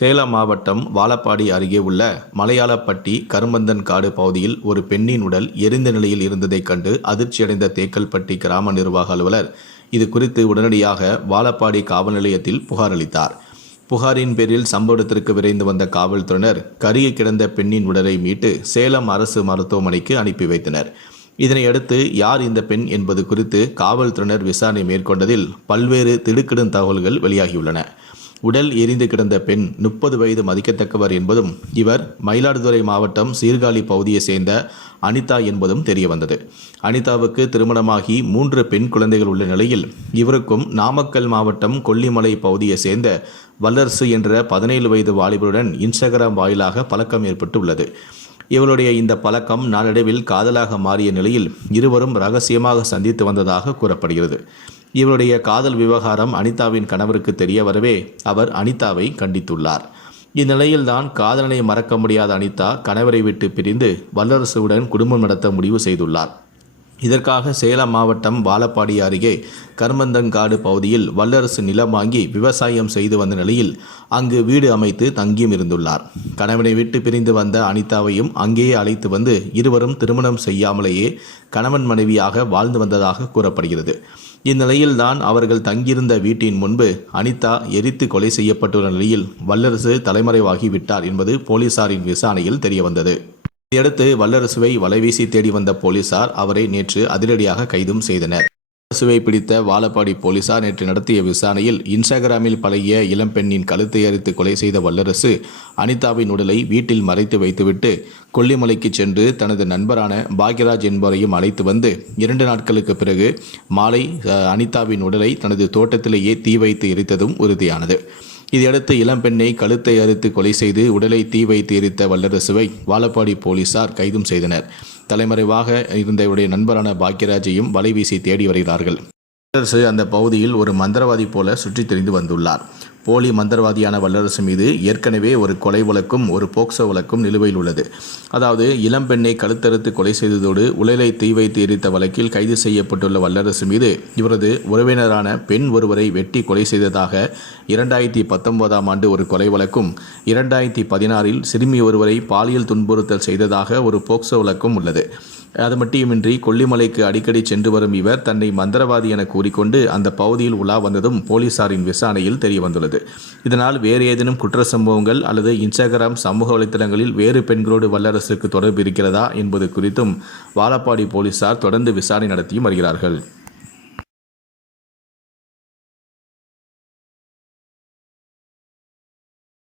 சேலம் மாவட்டம் வாழப்பாடி அருகே உள்ள மலையாளப்பட்டி கரும்பந்தன் காடு பகுதியில் ஒரு பெண்ணின் உடல் எரிந்த நிலையில் இருந்ததைக் கண்டு அதிர்ச்சியடைந்த தேக்கல்பட்டி கிராம நிர்வாக அலுவலர் இது குறித்து உடனடியாக வாழப்பாடி காவல் நிலையத்தில் புகார் அளித்தார். புகாரின் பேரில் சம்பவத்திற்கு விரைந்து வந்த காவல்துறையினர் கருகி கிடந்த பெண்ணின் உடலை மீட்டு சேலம் அரசு மருத்துவமனைக்கு அனுப்பி வைத்தனர். இதனையடுத்து யார் இந்த பெண் என்பது குறித்து காவல்துறையினர் விசாரணை மேற்கொண்டதில் பல்வேறு திடுக்கிடும் தகவல்கள் வெளியாகியுள்ளன. உடல் எரிந்து கிடந்த பெண் முப்பது வயது மதிக்கத்தக்கவர் என்பதும் இவர் மயிலாடுதுறை மாவட்டம் சீர்காழி பகுதியை சேர்ந்த அனிதா என்பதும் தெரியவந்தது. அனிதாவுக்கு திருமணமாகி மூன்று பெண் குழந்தைகள் உள்ள நிலையில் இவருக்கும் நாமக்கல் மாவட்டம் கொல்லிமலை பகுதியை சேர்ந்த வல்லரசு என்ற பதினேழு வயது வாலிபருடன் இன்ஸ்டாகிராம் வாயிலாக பழக்கம் ஏற்பட்டு உள்ளது இவருடைய இந்த பழக்கம் நாளடைவில் காதலாக மாறிய நிலையில் இருவரும் ரகசியமாக சந்தித்து வந்ததாக கூறப்படுகிறது. இவருடைய காதல் விவகாரம் அனிதாவின் கணவருக்கு தெரிய வரவே அவர் அனிதாவை கண்டித்துள்ளார். இந்நிலையில்தான் காதலனை மறக்க முடியாத அனிதா கணவரை விட்டு பிரிந்து வல்லரசுடன் குடும்பம் நடத்த முடிவு செய்துள்ளார். இதற்காக சேலம் மாவட்டம் வாழப்பாடி அருகே கருமந்தங்காடு பகுதியில் வல்லரசு நிலம் வாங்கி விவசாயம் செய்து வந்த நிலையில் அங்கு வீடு அமைத்து தங்கியும் இருந்துள்ளார். கணவனை விட்டு பிரிந்து வந்த அனிதாவையும் அங்கேயே அழைத்து வந்து இருவரும் திருமணம் செய்யாமலேயே கணவன் மனைவியாக வாழ்ந்து வந்ததாக கூறப்படுகிறது. இந்நிலையில்தான் அவர்கள் தங்கியிருந்த வீட்டின் முன்பு அனிதா எரித்து கொலை செய்யப்பட்டுள்ள நிலையில் வல்லரசு தலைமறைவாகி விட்டார் என்பது போலீசாரின் விசாரணையில் தெரியவந்தது. இதையடுத்து வல்லரசுவை வலைவீசி தேடி வந்த போலீசார் அவரை நேற்று அதிரடியாக கைதும் செய்தனர். வல்லரசுவை பிடித்த வாழப்பாடி போலீசார் நேற்று நடத்திய விசாரணையில் இன்ஸ்டாகிராமில் பழகிய இளம்பெண்ணின் கழுத்தை அரித்து கொலை செய்த வல்லரசு அனிதாவின் உடலை வீட்டில் மறைத்து வைத்துவிட்டு கொல்லிமலைக்கு சென்று தனது நண்பரான பாக்யராஜ் என்பவரையும் அழைத்து வந்து இரண்டு நாட்களுக்கு பிறகு மாலை அனிதாவின் உடலை தனது தோட்டத்திலேயே தீ வைத்து எரித்ததும் உறுதியானது. இதையடுத்து இளம்பெண்ணை கழுத்தை அறுத்து கொலை செய்து உடலை தீ வைத்து எரித்த வல்லரசுவை வாழப்பாடி போலீசார் கைதும் செய்தனர். தலைமறைவாக இருந்த இவருடைய நண்பரான பாக்யராஜையும் வலைவீசி தேடி வருகிறார்கள். வல்லரசு அந்த பகுதியில் ஒரு மந்திரவாதி போல சுற்றித் திரிந்து வந்துள்ளார். போலி மந்திரவாதியான வல்லரசு மீது ஏற்கனவே ஒரு கொலை வழக்கும் ஒரு போக்சோ வழக்கும் நிலுவையில் உள்ளது. அதாவது இளம்பெண்ணை கழுத்தறுத்து கொலை செய்ததோடு உடலை தீ வைத்து எரித்த வழக்கில் கைது செய்யப்பட்டுள்ள வல்லரசு மீது இவரது உறவினரான பெண் ஒருவரை வெட்டி கொலை செய்ததாக இரண்டாயிரத்தி பத்தொன்பதாம் ஆண்டு ஒரு கொலை வழக்கும் இரண்டாயிரத்தி பதினாறில் சிறுமி ஒருவரை பாலியல் துன்புறுத்தல் செய்ததாக ஒரு போக்சோ வழக்கும் உள்ளது. அது மட்டுமின்றி கொல்லிமலைக்கு அடிக்கடி சென்று வரும் இவர் தன்னை மந்திரவாதி என கூறிக்கொண்டு அந்த பகுதியில் உலா வந்ததும் போலீசாரின் விசாரணையில் தெரிய வந்துள்ளது இதனால் வேறு ஏதேனும் குற்ற சம்பவங்கள் அல்லது இன்ஸ்டாகிராம் சமூக வலைத்தளங்களில் வேறு பெண்களோடு வல்லரசுக்கு தொடர்பு இருக்கிறதா என்பது குறித்தும் வாழப்பாடி போலீசார் தொடர்ந்து விசாரணை நடத்தியும் வருகிறார்கள்.